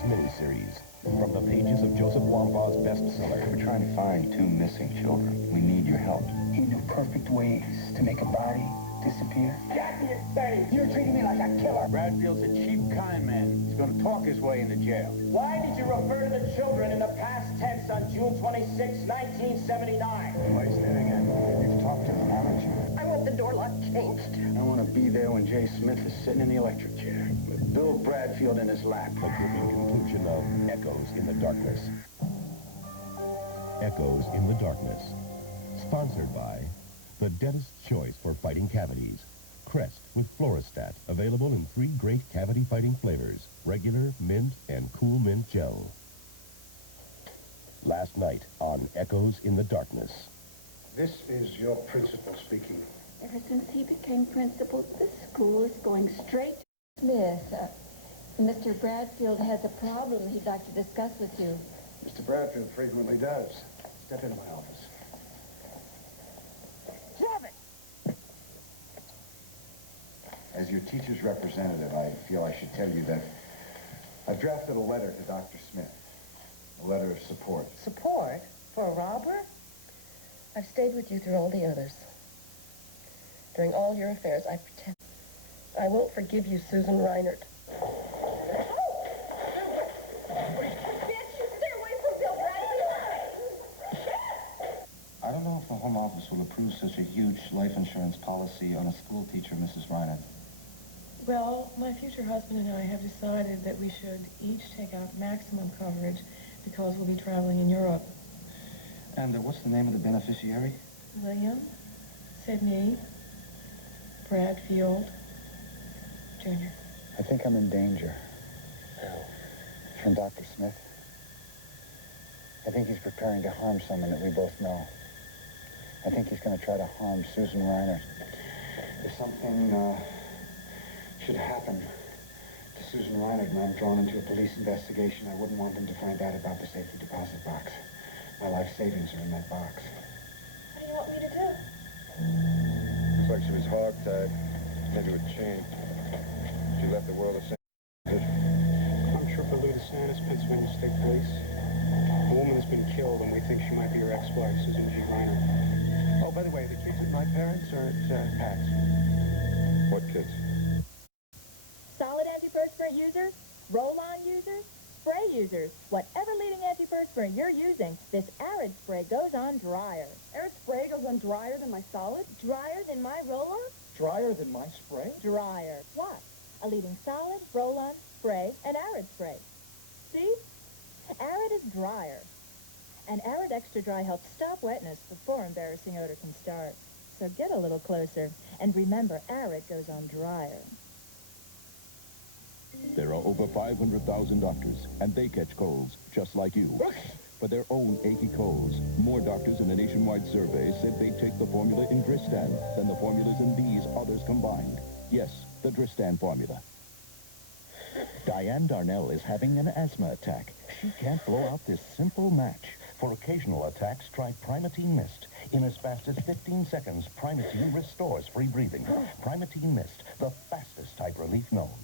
Echoes miniseries. From the pages of Joseph Wampaugh's bestseller. We're trying to find 2 missing children. We need your help. He knew perfect ways to make a body disappear. Got me insane. You're treating me like a killer. Bradfield's a cheap con man. He's going to talk his way into jail. Why did you refer to the children in the past tense on June 26, 1979? Wasted again. You've talked to them, haven't you? I want the door lock changed. I want to be there when Jay Smith is sitting in the electric chair with Bill Bradfield in his lap. The gripping conclusion of Echoes in the Darkness. Echoes in the Darkness. Sponsored by the dentist's choice for fighting cavities. Crest with Floristat, available in 3 great cavity-fighting flavors, regular, mint, and cool mint gel. Last night on Echoes in the Darkness. This is your principal speaking. Ever since he became principal, this school is going straight. Smith, Mr. Bradfield has a problem he'd like to discuss with you. Mr. Bradfield frequently does. Step into my office. Drop it! As your teacher's representative, I feel I should tell you that I've drafted a letter to Dr. Smith. A letter of support. Support? For a robber? I've stayed with you through all the others. During all your affairs, I pretend. I won't forgive you, Susan Reinert. I don't know if the Home Office will approve such a huge life insurance policy on a school teacher, Mrs. Reiner. Well, my future husband and I have decided that we should each take out maximum coverage because we'll be traveling in Europe. And what's the name of the beneficiary? William Sidney Bradfield Jr. I think I'm in danger. From Dr. Smith. I think he's preparing to harm someone that we both know. I think he's going to try to harm Susan Reiner. If something should happen to Susan Reiner and I'm drawn into a police investigation, I wouldn't want them to find out about the safety deposit box. My life savings are in that box. What do you want me to do? Looks like she was hog-tied, maybe with a chain. She left the world the same. I'm Trooper Lou DeSantis, Pennsylvania State Police. A woman has been killed, and we think she might be her ex-wife, Susan G. Reiner. Oh, by the way, the kids at my parents are at Pat's. What kids? Solid antiperspirant users, roll-on users, spray users, whatever leading antiperspirant you're using, this Arid spray goes on drier. Arid spray goes on drier than my solid? Drier than my roll-on? Drier than my spray? Drier. What? A leading solid, roll-on, spray, and Arid spray. See? Arid is drier. And Arid Extra Dry helps stop wetness before embarrassing odor can start. So get a little closer. And remember, Arid goes on drier. There are over 500,000 doctors, and they catch colds, just like you. For their own achy colds, more doctors in a nationwide survey said they'd take the formula in Dristan than the formulas in these others combined. Yes, the Dristan formula. Diane Darnell is having an asthma attack. She can't blow out this simple match. For occasional attacks, try Primatene Mist. In as fast as 15 seconds, Primatene restores free breathing. Primatene Mist, the fastest type relief known.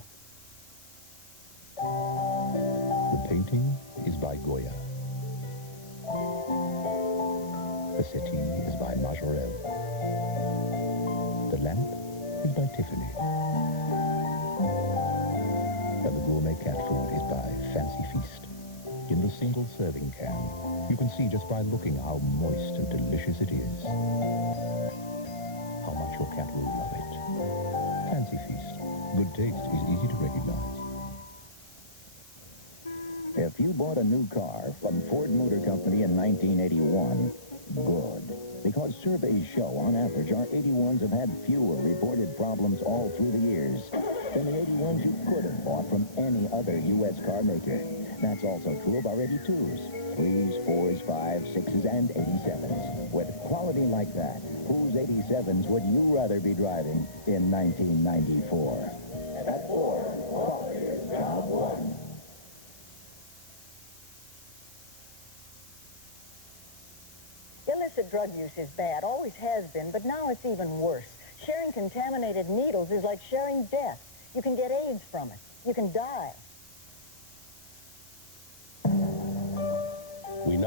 The painting is by Goya. The settee is by Majorelle. The lamp is by Tiffany. And the gourmet cat food is by Fancy Feast. In the single serving can, you can see just by looking how moist and delicious it is. How much your cat will love it. Fancy Feast. Good taste is easy to recognize. If you bought a new car from Ford Motor Company in 1981, good. Because surveys show, on average, our 81s have had fewer reported problems all through the years than the 81s you could have bought from any other U.S. car maker. That's also true of our 82s, 3s, 4s, 5s, 6s, and 87s. With quality like that, whose 87s would you rather be driving in 1994? At Ford, quality is job one. Illicit drug use is bad, always has been, but now it's even worse. Sharing contaminated needles is like sharing death. You can get AIDS from it. You can die.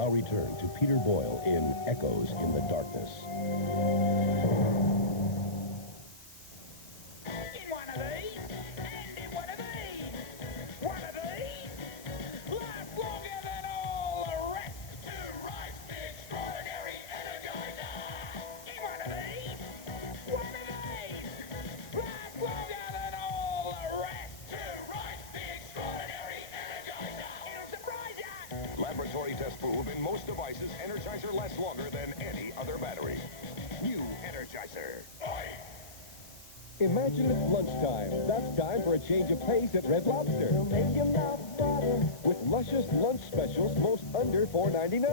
now return to Peter Boyle in Echoes in the Darkness. In one of these, and in one of these. One of these, lasts longer than all the rest. To rise the extraordinary energizer. In one of these, lasts longer than all the rest. To rise the extraordinary energizer. It'll surprise ya. Laboratory tests prove in most devices, Energizer lasts longer than any other battery. New Energizer. Imagine it's lunchtime. That's time for a change of pace at Red Lobster. Make your mouth water. With luscious lunch specials, most under $4.99.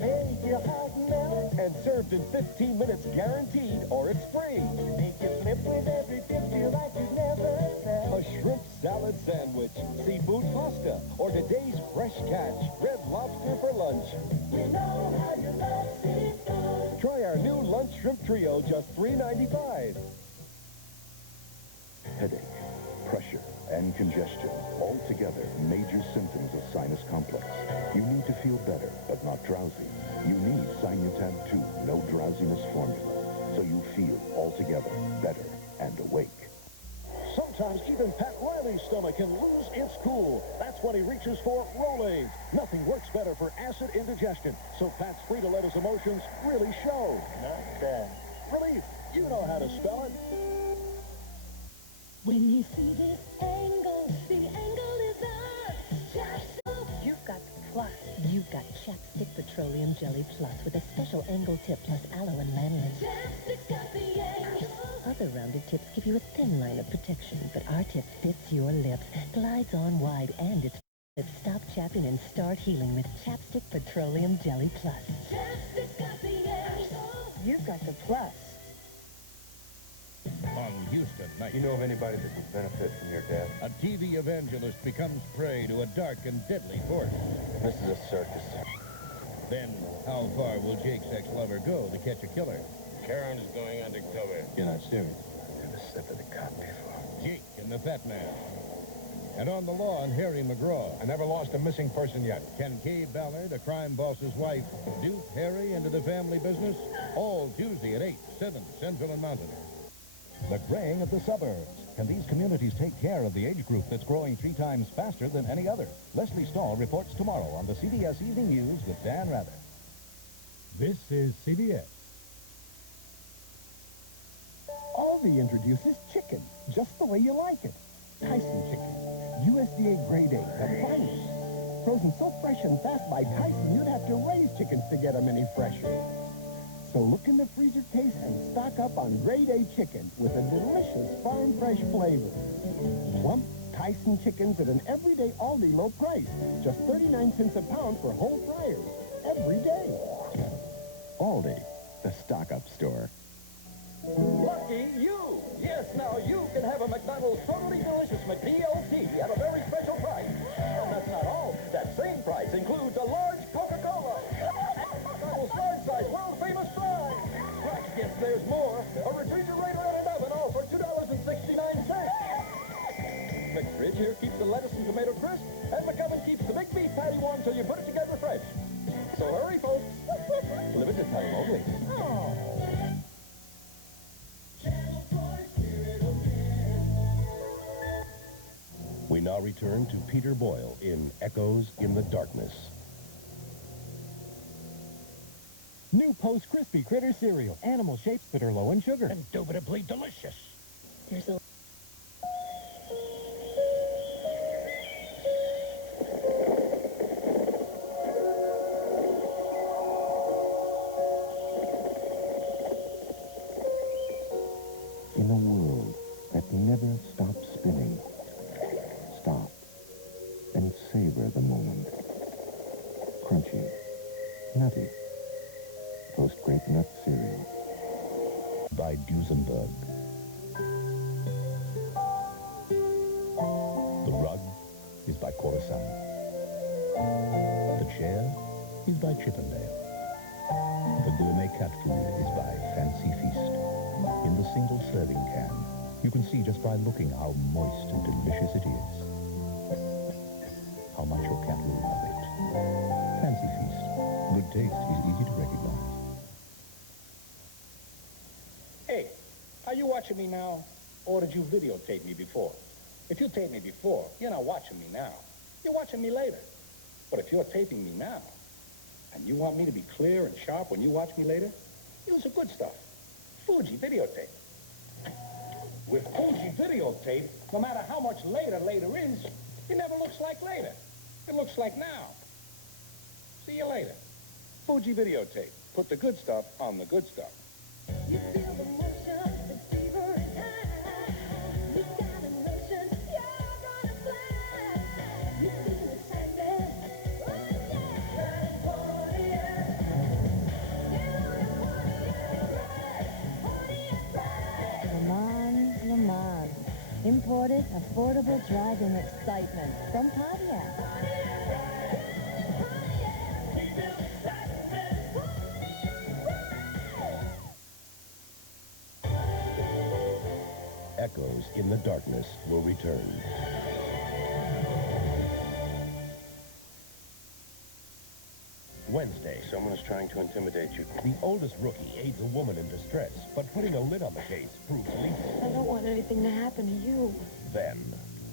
Make your heart melt. And served in 15 minutes guaranteed, or it's free. Make you flip with every dip, feel like you've never felt. A shrimp salad sandwich, seafood pasta, or today's fresh catch, Red Lobster for lunch. We know how you love seafood. Try our new lunch shrimp trio, just $3.95. Headache, pressure, and congestion. All together, major symptoms of sinus complex. You need to feel better, but not drowsy. You need Sinutab 2 no drowsiness formula, so you feel altogether better and awake. Sometimes even Pat Riley's stomach can lose its cool. That's when he reaches for Rolaids. Nothing works better for acid indigestion, so Pat's free-to-lettuce emotions really show. Not bad. Relief, you know how to spell it. When you see this angle, the angle is up. You've got the plus. You've got Chapstick Petroleum Jelly Plus with a special angle tip plus aloe and lanolin. Chapstick's got the angle. Other rounded tips give you a thin line of protection, but our tip fits your lips, glides on wide, and it's stop chapping and start healing with Chapstick Petroleum Jelly Plus. Chapstick's got the angle. You've got the plus. On Houston night, You know of anybody that would benefit from your death? a TV evangelist becomes prey to a dark and deadly force. This is a circus. Then, how far will Jake's ex-lover go to catch a killer? Karen's going undercover. You're not serious. I've never slept with a cop before. Jake and the Fat Man. And on the lawn, Harry McGraw. I never lost a missing person yet. Can Kay Ballard, a crime boss's wife, dupe Harry into the family business? All Tuesday at 8, 7 Central and Mountain. The graying of the suburbs. Can these communities take care of the age group that's growing 3 times faster than any other? Leslie Stahl reports tomorrow on the CBS Evening News with Dan Rather. This is CBS. Aldi introduces chicken, just the way you like it. Tyson chicken, USDA grade A, the finest. Frozen so fresh and fast by Tyson, you'd have to raise chickens to get them any fresher. So look in the freezer case and stock up on grade A chicken with a delicious farm fresh flavor. Plump Tyson chickens at an everyday Aldi low price. Just 39 cents a pound for whole fryers. Every day. Aldi, the stock-up store. Lucky you! Yes, now you can have a McDonald's Totally Delicious McDLT at a very special price. And that's not all. That same price includes a large Coca-Cola. McDonald's large-size world-famous fries. Plus, yes, there's more. A refrigerator and an oven, all for $2.69. McFridge here keeps the lettuce and tomato crisp, and McOven keeps the big beef patty warm till you put it together fresh. So hurry, folks. Limited time only. Oh. We now return to Peter Boyle in Echoes in the Darkness. New Post Crispy Critter cereal. Animal shapes that are low in sugar. Indubitably delicious. There's a... In a world that never stops spinning, stop and savor the moment. Crunchy, nutty, Post Grape Nut Cereal. By Duesenberg. The rug is by Coruscant. The chair is by Chippendale. The gourmet cat food is by Fancy Feast. In the single serving can, you can see just by looking how moist and delicious it is. How much your cat will love it. Fancy Feast, taste is easy to recognize. Hey, are you watching me now, or did you videotape me before? If you taped me before, you're not watching me now. You're watching me later. But if you're taping me now, and you want me to be clear and sharp when you watch me later, use the good stuff. Fuji videotape. With Fuji videotape, no matter how much later is, it never looks like later. It looks like now. See you later. Fuji videotape. Put the good stuff on the good stuff. You feel the motion, the fever is high. You got a notion, you're gonna fly. You feel excitement, oh yeah. Party, yeah. Le Mans, Le Mans. Imported, affordable driving excitement from Pontiac. Echoes in the Darkness will return. Wednesday. Someone is trying to intimidate you. The oldest rookie aids a woman in distress, but putting a lid on the case proves lethal. I don't want anything to happen to you. Then,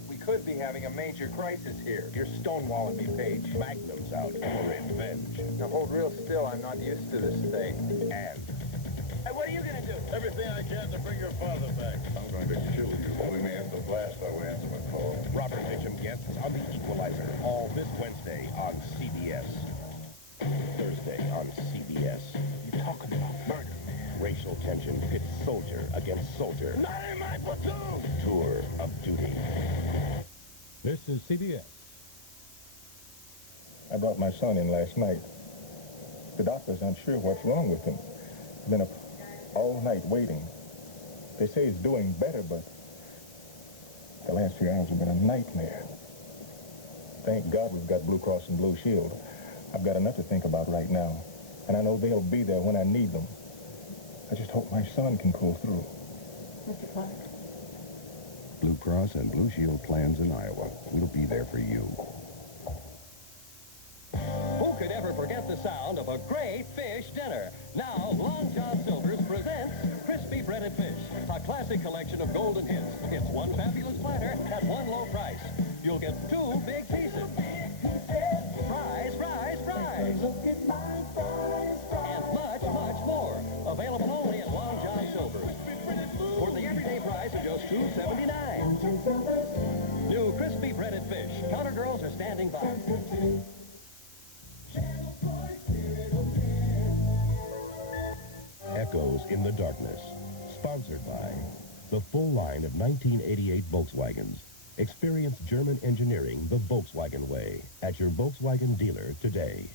We could be having a major crisis here. You're stonewalling me, Paige. Magnum's out for revenge. Now hold real still. I'm not used to this thing. And Hey, what are you gonna do? Everything I can to bring your father back. I'm going to kill you. We may have to blast our way answer my call. Robert Mitchum guests on The Equalizer, all this Wednesday on CBS. Thursday on CBS. You're talking about murder. Racial tension pits soldier against soldier. Not in my platoon! Tour of duty. This is CBS. I brought my son in last night. The doctor's unsure what's wrong with him. Been up all night waiting. They say he's doing better, but the last few hours have been a nightmare. Thank God we've got Blue Cross and Blue Shield. I've got enough to think about right now, and I know they'll be there when I need them. I just hope my son can pull through. Mr. Clark. Blue Cross and Blue Shield plans in Iowa. We'll be there for you. Who could ever forget the sound of a great fish dinner? Now, Long John Silver's presents Crispy Breaded Fish, a classic collection of golden hits. It's one fabulous platter at one low price. You'll get 2 big pieces. Fries, fries, fries. Look at my fries, And much, much more. Available only at Long John Silver's. For the everyday price of just $2.79. New Crispy Breaded Fish. Counter girls are standing by. Echoes in the Darkness. Sponsored by the full line of 1988 Volkswagens. Experience German engineering the Volkswagen way at your Volkswagen dealer today.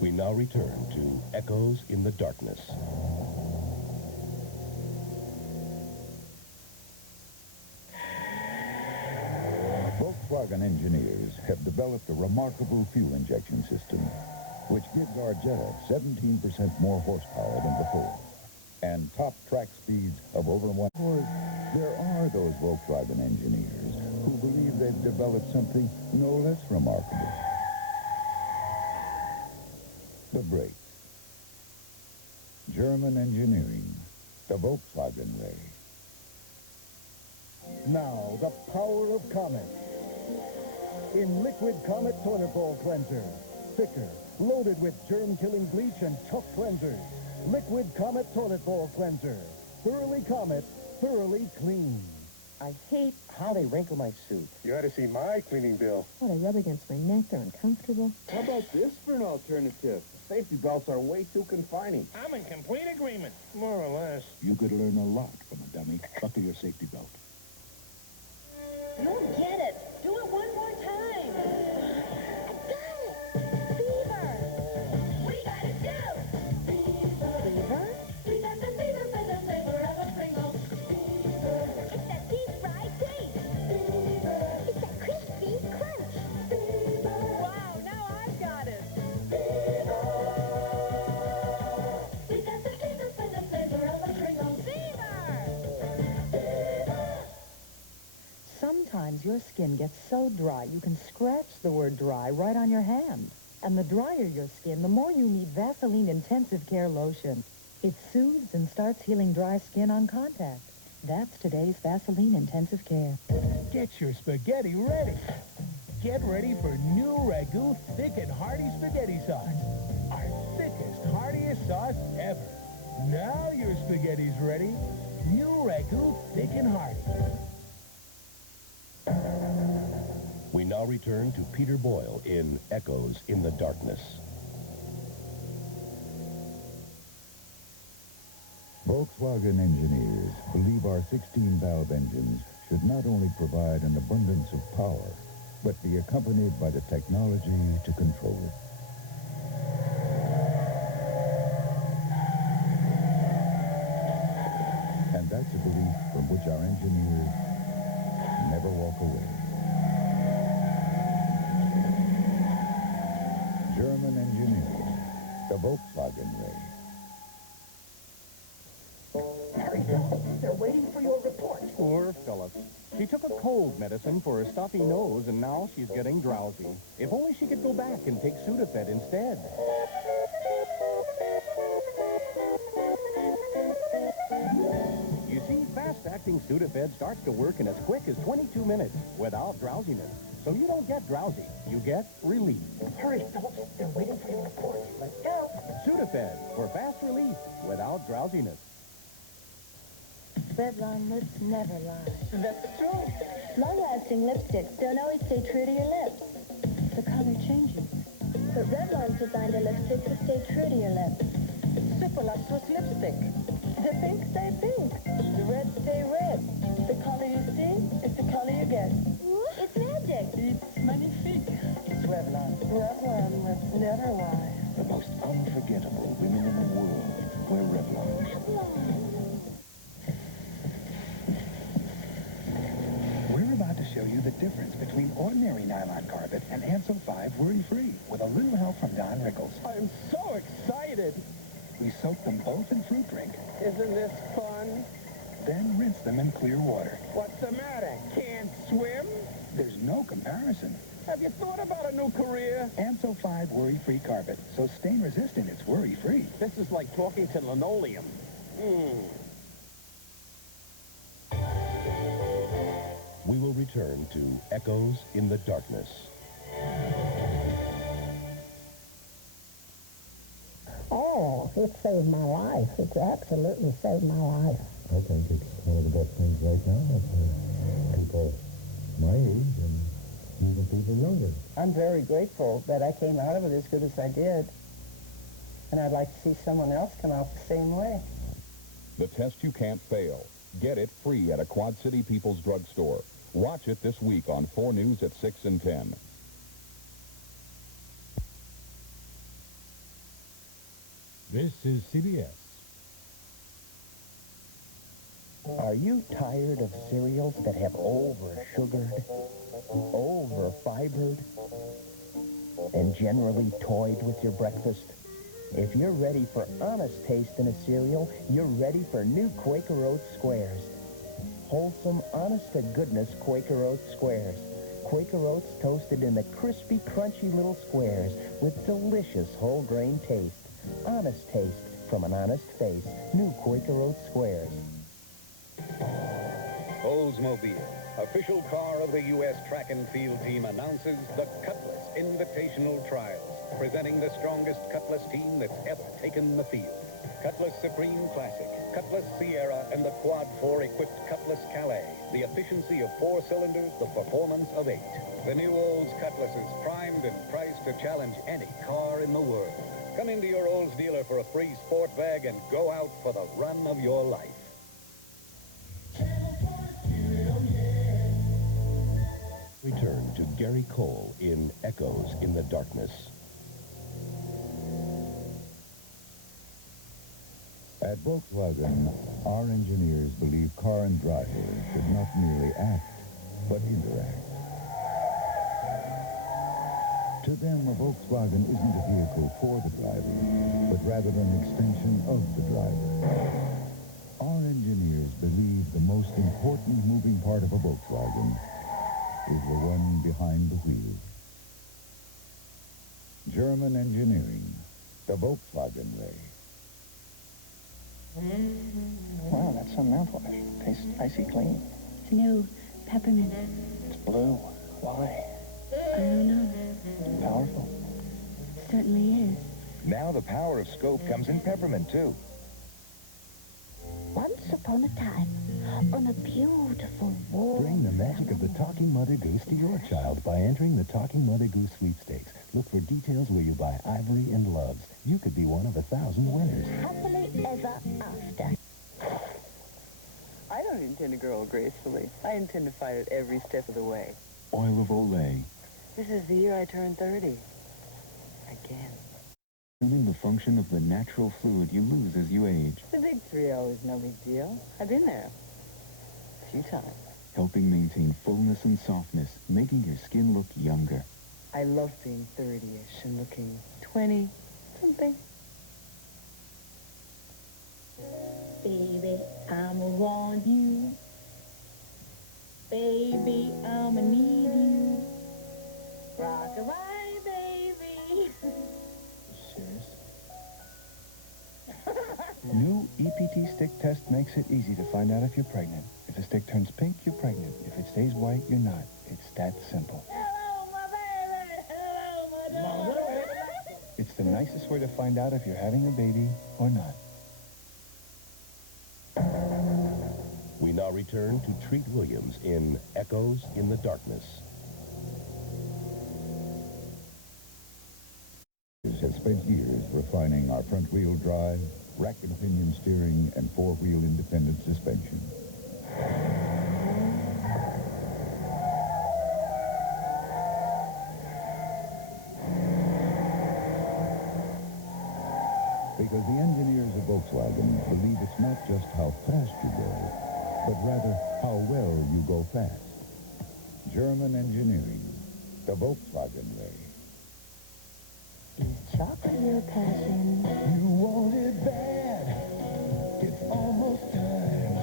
We now return to Echoes in the Darkness. Volkswagen engineers have developed a remarkable fuel injection system, which gives our Jetta 17% more horsepower than before, and top track speeds of over 1. Of course, there are those Volkswagen engineers who believe they've developed something no less remarkable. The brakes. German engineering, the Volkswagen way. Now, the power of Comet. In Liquid Comet Toilet Bowl Cleanser. Thicker, loaded with germ-killing bleach and tough cleansers. Liquid Comet Toilet Bowl Cleanser. Thoroughly Comet, thoroughly clean. I hate how they wrinkle my suit. You ought to see my cleaning bill. Oh, they rub against my neck. They're uncomfortable. How about this for an alternative? Safety belts are way too confining. I'm in complete agreement, more or less. You could learn a lot from a dummy. Buckle your safety belt. You don't get it. Do it one more time. I got it. Fever. We got it too. Fever? We got the fever for the flavor of a Pringles. Fever. It's that deep-fried taste. Fever. It's that crispy crunch. Fever. Wow, now I've got it. Fever. We got the fever for the flavor of a Pringles. Fever! Sometimes your your skin gets so dry, you can scratch the word dry right on your hand. And the drier your skin, the more you need Vaseline Intensive Care Lotion. It soothes and starts healing dry skin on contact. That's today's Vaseline Intensive Care. Get your spaghetti ready. Get ready for new Ragu Thick and Hearty Spaghetti Sauce. Our thickest, heartiest sauce ever. Now your spaghetti's ready. New Ragu Thick and Hearty. We now return to Peter Boyle in Echoes in the Darkness. Volkswagen engineers believe our 16-valve engines should not only provide an abundance of power, but be accompanied by the technology to control it. And that's a belief from which our engineers never walk away. German engineers, the Volkswagen way. Harry, they're waiting for your report. Poor Phyllis. She took a cold medicine for a stuffy nose, and now she's getting drowsy. If only she could go back and take Sudafed instead. You see, fast-acting Sudafed starts to work in as quick as 22 minutes without drowsiness. So you don't get drowsy. You get relief. Hurry, Phillips. They're waiting for your report. Let's go. Sudafed for fast relief without drowsiness. Revlon lips never lie. That's true. Long-lasting lipsticks don't always stay true to your lips. The color changes. But Revlon's designed a lipstick to stay true to your lips. Super lustrous lipstick. The pink stay pink. The red stay red. The color you see is the color you get. It's magic. It's magnifique. It's Revlon. Revlon lips never lie. The most unforgettable women in the world wear Revlon. We're about to show you the difference between ordinary nylon carpet and Anso 5 worry-free with a little help from Don Rickles. I'm so excited. We soak them both in fruit drink, Isn't this fun? then rinse them in clear water. What's the matter? Can't swim? There's no comparison. Have you thought about a new career? Anso 5 worry-free carpet. So stain-resistant, it's worry-free. This is like talking to linoleum. We will return to Echoes in the Darkness. Oh, it saved my life. It's absolutely saved my life. I think it's one of the best things right now for people my age and even people younger. I'm very grateful that I came out of it as good as I did. And I'd like to see someone else come out the same way. The test you can't fail. Get it free at a Quad City People's Drug Store. Watch it this week on 4 News at 6 and 10. This is CBS. Are you tired of cereals that have over-sugared, over-fibered, and generally toyed with your breakfast? If you're ready for honest taste in a cereal, you're ready for new Quaker Oats Squares. Wholesome, honest-to-goodness Quaker Oats Squares. Quaker Oats toasted in the crispy, crunchy little squares with delicious whole grain taste. Honest taste from an honest face. New Quaker Oats Squares. Oldsmobile, official car of the U.S. track and field team, announces the Cutlass Invitational Trials, presenting the strongest Cutlass team that's ever taken the field. Cutlass Supreme Classic, Cutlass Sierra, and the Quad 4-equipped Cutlass Calais. The efficiency of 4 cylinders, the performance of 8. The new Olds Cutlass is primed and priced to challenge any car in the world. Come into your Olds dealer for a free sport bag and go out for the run of your life. Return to Gary Cole in Echoes in the Darkness. At Volkswagen, our engineers believe car and driver should not merely act, but interact. To them, a Volkswagen isn't a vehicle for the driver, but rather an extension of the driver. Our engineers believe the most important moving part of a Volkswagen is the one behind the wheel. German engineering, the Volkswagen way. Wow, that's some mouthwash. Tastes icy clean. It's new. Peppermint. It's blue. Why? I don't know. Powerful. It certainly is. Now the power of scope comes in peppermint, too. Once upon a time, on a beautiful warm... Bring the magic of the Talking Mother Goose to your child by entering the Talking Mother Goose sweepstakes. Look for details where you buy ivory and loves. You could be one of 1,000 winners. Happily ever after. I don't intend to grow old gracefully. I intend to fight it every step of the way. Oil of Olay. This is the year I turned 30. Again. Tuning the function of the natural fluid you lose as you age. The big 3-0 is no big deal. I've been there. A few times. Helping maintain fullness and softness, making your skin look younger. I love being 30-ish and looking 20-something. Baby, I'ma want you. Baby, I'ma need you. Rock-a-bye, baby. New EPT stick test makes it easy to find out if you're pregnant. If the stick turns pink, you're pregnant. If it stays white, you're not. It's that simple. Hello, my baby. Hello, my daughter. It's the nicest way to find out if you're having a baby or not. We now return to Treat Williams in Echoes in the Darkness. Has spent years refining our front-wheel drive, rack and pinion steering, and four-wheel independent suspension. Because the engineers of Volkswagen believe it's not just how fast you go, but rather how well you go fast. German engineering, the Volkswagen way. Is chocolate your passion? You want it bad. It's almost time.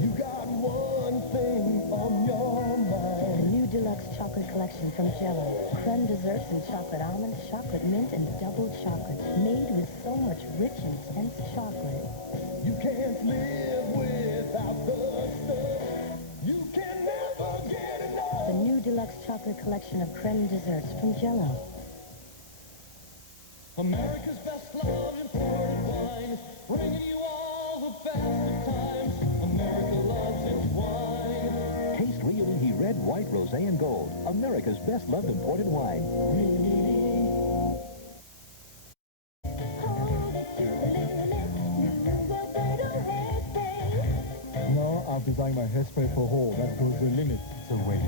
You got one thing on your mind. The new deluxe chocolate collection from Jell-O. Creme desserts and chocolate almond, chocolate mint, and double chocolate. Made with so much rich, intense chocolate. You can't live without the stuff. You can never get enough. The new deluxe chocolate collection of creme desserts from Jell-O. America's best loved imported wine, bringing you all the best of times. America loves its wine. Taste Rio Easy Red, White, Rosé, and Gold. America's best loved imported wine. No, I'll design my hairspray for hold. That goes the limit. It's a way.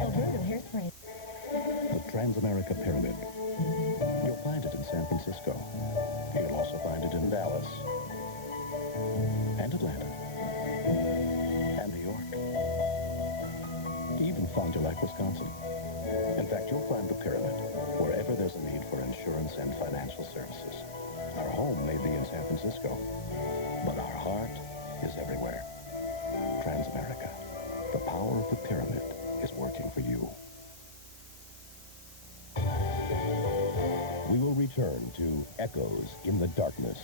Alberta hairspray. The Transamerica Pyramid. You'll find it in San Francisco. You'll also find it in Dallas. And Atlanta. And New York. Even Fond du Lac, Wisconsin. In fact, you'll find the pyramid wherever there's a need for insurance and financial services. Our home may be in San Francisco, but our heart is everywhere. Transamerica. The power of the pyramid is working for you. We will return to Echoes in the Darkness.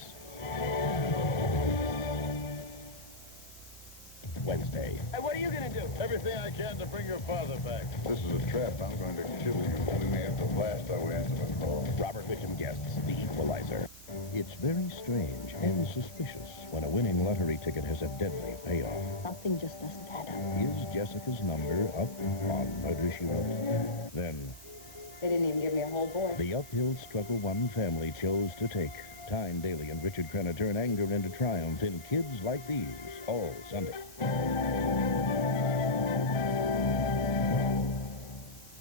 Wednesday. Hey, what are you going to do? Everything I can to bring your father back. This is a trap. I'm going to kill you. We may have to blast our way into the call. Robert Mitchum guests The Equalizer. It's very strange and suspicious when a winning lottery ticket has a deadly payoff. Something just doesn't add up. Is Jessica's number up on Murder, She Wrote? Then They didn't even give me a whole boy. the uphill struggle one family chose to take. Tyne Daly and Richard Crenna turn anger into triumph in Kids Like These, all Sunday.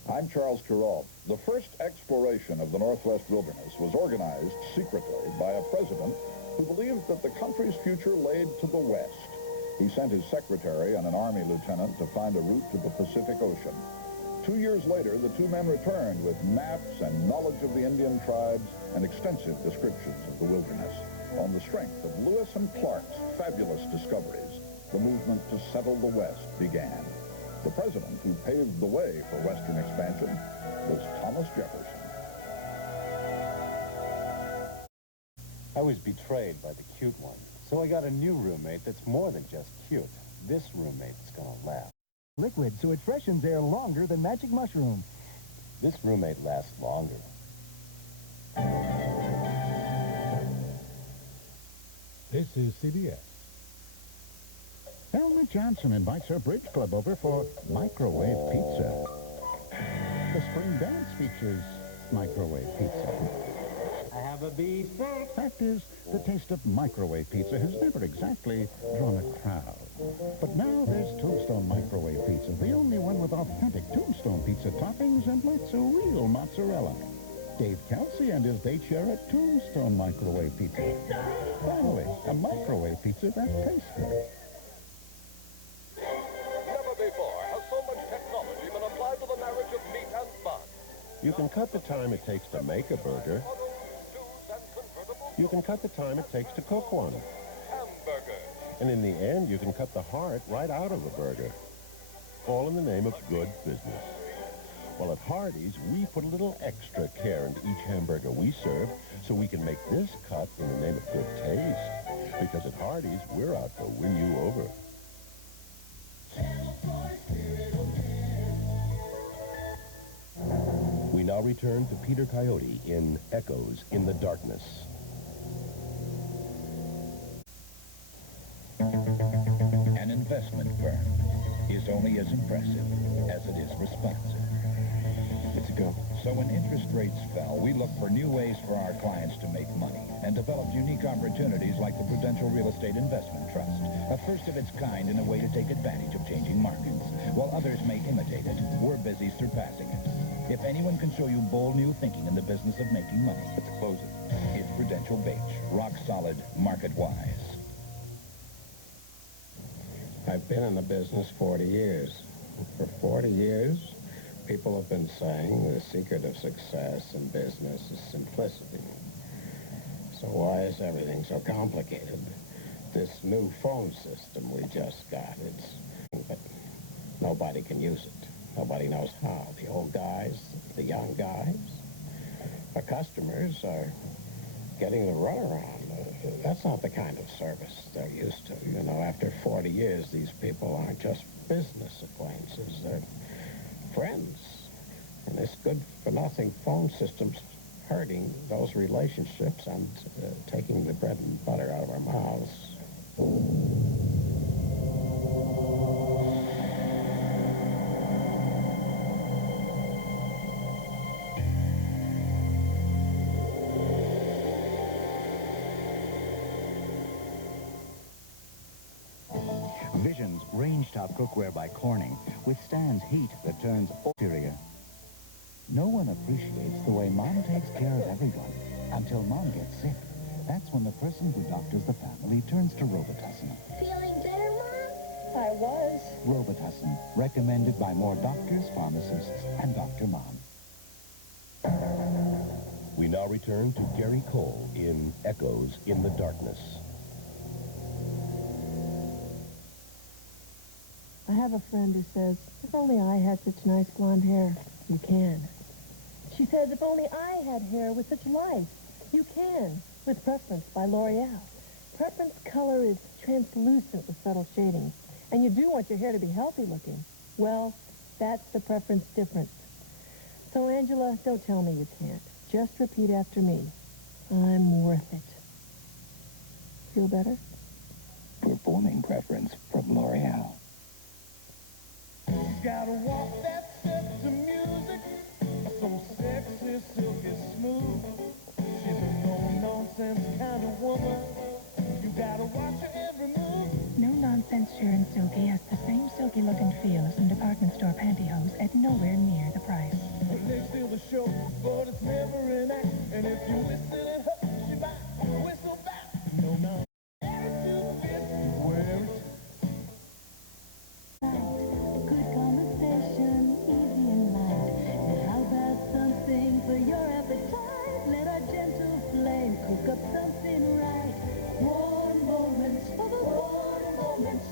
I'm Charles Kuralt. The first exploration of the Northwest wilderness was organized secretly by a president who believed that the country's future laid to the west. He sent his secretary and an Army lieutenant to find a route to the Pacific Ocean. 2 years later, the two men returned with maps and knowledge of the Indian tribes and extensive descriptions of the wilderness. On the strength of Lewis and Clark's fabulous discoveries, the movement to settle the West began. The president who paved the way for Western expansion was Thomas Jefferson. I was betrayed by the cute one, so I got a new roommate that's more than just cute. This roommate's gonna laugh. Liquid, so it freshens air longer than Magic Mushroom. This roommate lasts longer. This is CBS. Thelma Johnson invites her bridge club over for microwave pizza. The spring dance features microwave pizza. I have a beefsteak. Fact is, the taste of microwave pizza has never exactly drawn a crowd. But now there's Tombstone Microwave Pizza, the only one with authentic Tombstone pizza toppings and lots of real mozzarella. Dave Kelsey and his date share a Tombstone Microwave Pizza. Finally, a microwave pizza that tastes good. Never before has so much technology been applied to the marriage of meat and fun. You can cut the time it takes to make a burger. You can cut the time it takes to cook one. Hamburger. And in the end, you can cut the heart right out of a burger. All in the name of good business. Well, at Hardee's, we put a little extra care into each hamburger we serve so we can make this cut in the name of good taste. Because at Hardee's, we're out to win you over. We now return to Peter Coyote in Echoes in the Darkness. An investment firm is only as impressive as it is responsive. Let's go. So when interest rates fell, we looked for new ways for our clients to make money and developed unique opportunities like the Prudential Real Estate Investment Trust, a first of its kind in a way to take advantage of changing markets. While others may imitate it, we're busy surpassing it. If anyone can show you bold new thinking in the business of making money, let's close it. It's Prudential Beige, rock solid, market-wise. I've been in the business 40 years. For 40 years, people have been saying the secret of success in business is simplicity. So why is everything so complicated? This new phone system we just got, but nobody can use it. Nobody knows how. The old guys, the young guys. Our customers are getting the runaround. That's not the kind of service they're used to. You know, after 40 years, these people aren't just business acquaintances. They're friends. And this good-for-nothing phone system's hurting those relationships and taking the bread and butter out of our mouths. Vision's range-top cookware by Corning withstands heat that turns exterior. No one appreciates the way Mom takes care of everyone until Mom gets sick. That's when the person who doctors the family turns to Robitussin. Feeling better, Mom? I was. Robitussin, recommended by more doctors, pharmacists, and Dr. Mom. We now return to Gary Cole in Echoes in the Darkness. I have a friend who says, if only I had such nice blonde hair. You can. She says, if only I had hair with such life. You can, with Preference by L'Oreal. Preference color is translucent with subtle shadings, and you do want your hair to be healthy looking. Well, that's the Preference difference. So, Angela, don't tell me you can't. Just repeat after me. I'm worth it. Feel better? Performing Preference from L'Oreal. Gotta walk that set to music, so sexy, silky smooth. She's a no-nonsense kind of woman. You gotta watch her every move. No Nonsense Sure and Silky has the same silky look and feel as some department store pantyhose at nowhere near the price. Her legs steal the show, but it's never an act. And if you whistle at her, she might whistle back. No nonsense. Cook up something right. Warm moments, warm moments.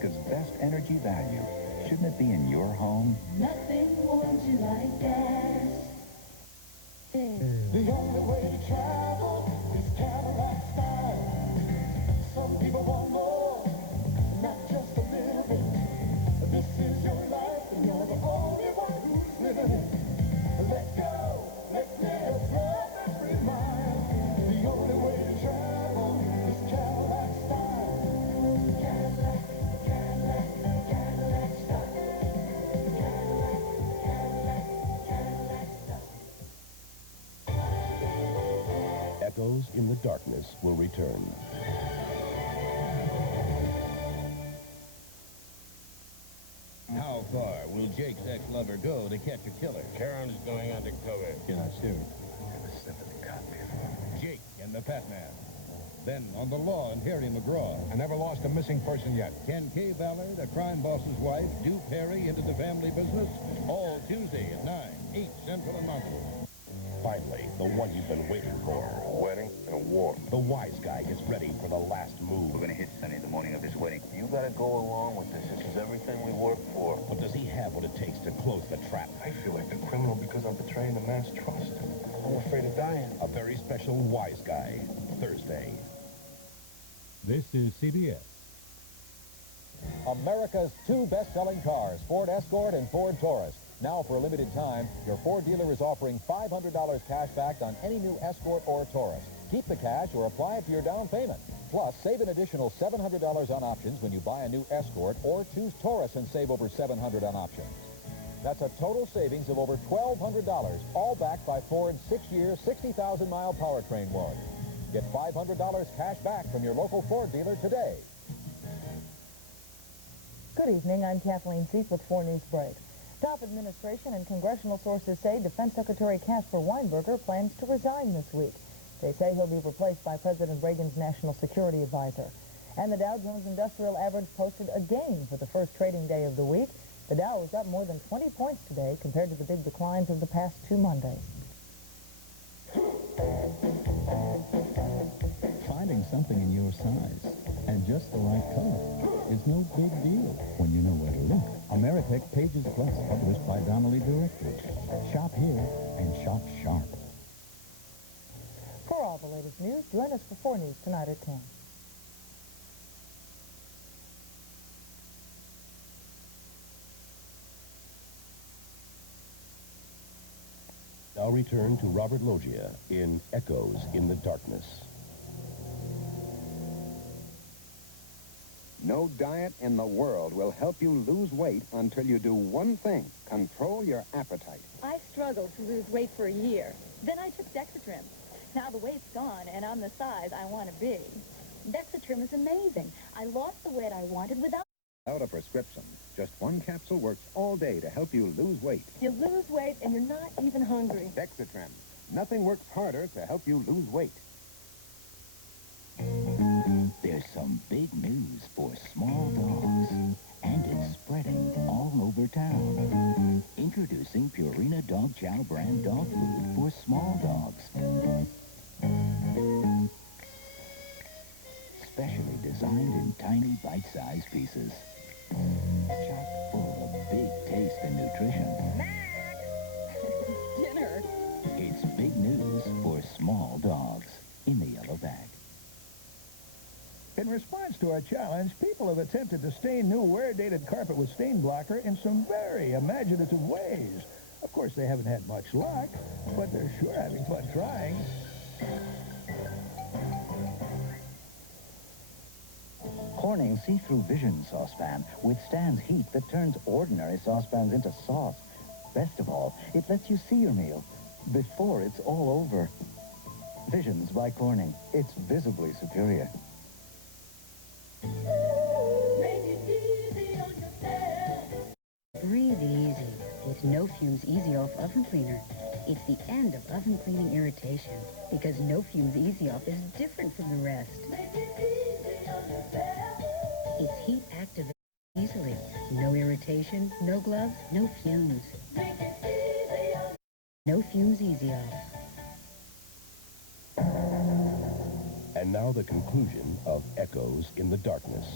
America's best energy value. Shouldn't it be in your home? Nothing warms you like gas. The only way to travel is Cadillac style. Some people want more, not just a little bit. This is your life, and you're the only one who's living it. Let's go, let's live, drive every mile. The only way to travel is Cadillac style. Cadillac, Cadillac, Cadillac style. Cadillac, Cadillac, Cadillac style. Echoes in the Darkness will return. How far will Jake's ex-lover go to catch a killer? Karen's going undercover. You're not serious. Never stepped in the cop before. Jake and the Fat Man. Then on the law and Harry McGraw. I never lost a missing person yet. Ken K. Ballard, a crime boss's wife, Duke Harry into the family business. All Tuesday at 9, 8 Central and Mountain. Finally, the one you've been waiting for. A wedding and a war. The wise guy gets ready for the last move. We're gonna hit Sonny the morning of his wedding. You gotta go along with this. This is everything we work for. But does he have what it takes to close the trap? I feel like a criminal because I'm betraying the man's trust. I'm afraid of dying. A very special wise guy. Thursday. This is CBS. America's two best-selling cars, Ford Escort and Ford Taurus. Now, for a limited time, your Ford dealer is offering $500 cash back on any new Escort or Taurus. Keep the cash or apply it to your down payment. Plus, save an additional $700 on options when you buy a new Escort or choose Taurus and save over $700 on options. That's a total savings of over $1,200, all backed by Ford's 6-year, 60,000-mile powertrain warranty. Get $500 cash back from your local Ford dealer today. Good evening. I'm Kathleen Seif with 4 News Break. Top administration and congressional sources say Defense Secretary Caspar Weinberger plans to resign this week. They say he'll be replaced by President Reagan's national security advisor. And the Dow Jones Industrial Average posted a gain for the first trading day of the week. The Dow was up more than 20 points today compared to the big declines of the past 2 Mondays. Finding something in your size and just the right color is no big deal when you know where to look. Ameritech Pages Plus, published by Donnelly Directors. Shop here and shop sharp. For all the latest news, join us for 4 News tonight at 10. Now return to Robert Loggia in Echoes in the Darkness. No diet in the world will help you lose weight until you do one thing: control your appetite. I struggled to lose weight for a year. Then I took Dexatrim. Now the weight's gone, and I'm the size I want to be. Dexatrim is amazing. I lost the weight I wanted without a prescription. Just one capsule works all day to help you lose weight. You lose weight, and you're not even hungry. Dexatrim. Nothing works harder to help you lose weight. There's some big news for small dogs, and it's spreading all over town. Introducing Purina Dog Chow brand dog food for small dogs. Specially designed in tiny bite-sized pieces. Chock full of big taste and nutrition. Dinner. It's big news for small dogs in the yellow bag. In response to our challenge, people have attempted to stain new wear-dated carpet with stain blocker in some very imaginative ways. Of course, they haven't had much luck, but they're sure having fun trying. Corning see-through Vision saucepan withstands heat that turns ordinary saucepans into sauce. Best of all, it lets you see your meal before it's all over. Visions by Corning. It's visibly superior. Breathe easy with No Fumes Easy Off Oven Cleaner. It's the end of oven cleaning irritation because No Fumes Easy Off is different from the rest. It's heat activated easily. No irritation, no gloves, no fumes. No Fumes Easy Off. And now the conclusion of Echoes in the Darkness.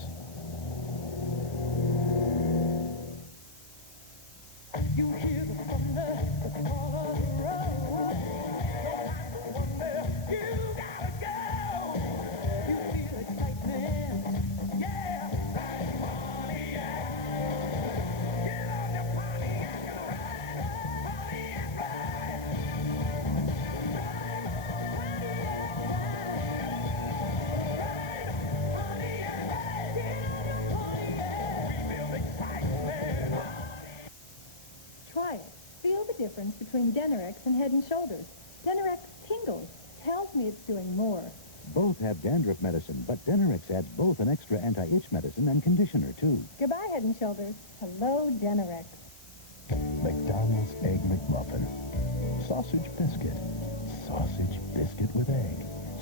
difference between Denorex and Head & Shoulders. Denorex tingles, tells me it's doing more. Both have dandruff medicine, but Denorex adds both an extra anti-itch medicine and conditioner, too. Goodbye, Head & Shoulders. Hello, Denorex. McDonald's Egg McMuffin. Sausage biscuit. Sausage biscuit with egg.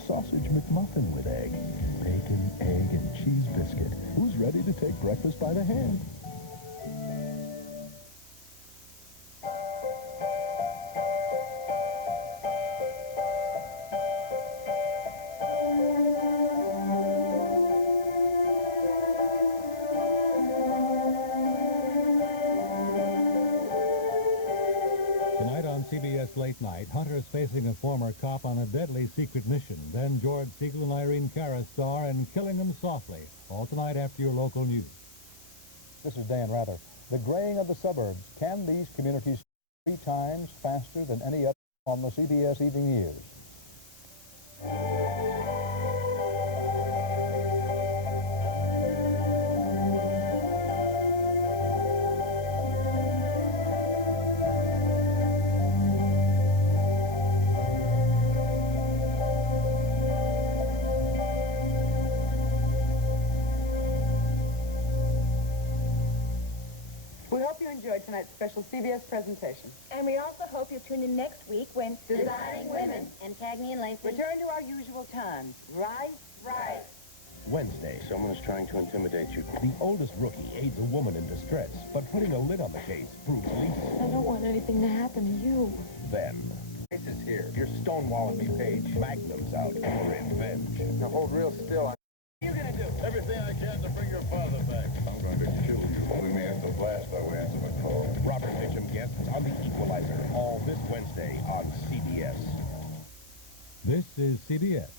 Sausage McMuffin with egg. Bacon, egg, and cheese biscuit. Who's ready to take breakfast by the hand? Tonight on CBS Late Night, Hunter is facing a former cop on a deadly secret mission. Then George Siegel and Irene Cara star in Killing Them Softly. All tonight after your local news. This is Dan Rather. The graying of the suburbs. Can these communities 3 times faster than any other on the CBS Evening News? We hope you enjoyed tonight's special CBS presentation. And we also hope you'll tune in next week when Designing Women and Cagney and Lacey return to our usual times. Right? Right. Wednesday, Someone is trying to intimidate you. the oldest rookie aids a woman in distress, but putting a lid on the case proves lethal. I don't want anything to happen to you. Then, Case is here. You're stonewalling me, Paige. Magnum's out for revenge. Now hold real still. What are you gonna do? Everything I can to bring your father back. I'm going to kill you. We may have to blast our way into my car. Robert Mitchum guests on The Equalizer, all this Wednesday on CBS. This is CBS.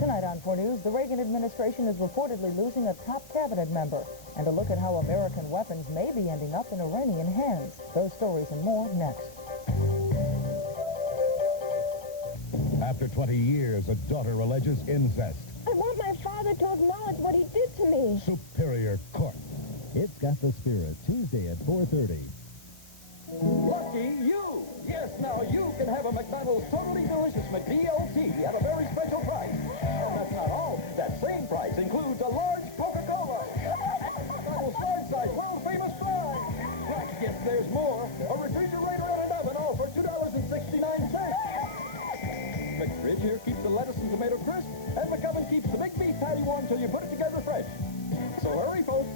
Tonight on 4 News, the Reagan administration is reportedly losing a top cabinet member. And a look at how American weapons may be ending up in Iranian hands. Those stories and more next. After 20 years, a daughter alleges incest. I want my father to acknowledge what he did to me. Superior Court. It's Got the Spirit, Tuesday at 4:30. Lucky you! Yes, now you can have a McDonald's Totally Delicious McDLT at a very special price. And that's not all. That same price includes a large Coca-Cola. McDonald's large size, world-famous fries. Plus, yes, there's more. A refrigerator and an oven, all for $2.69. McFridge here keeps the lettuce and tomato crisp, and McOven keeps the big beef patty warm till you put it together fresh. So hurry, folks.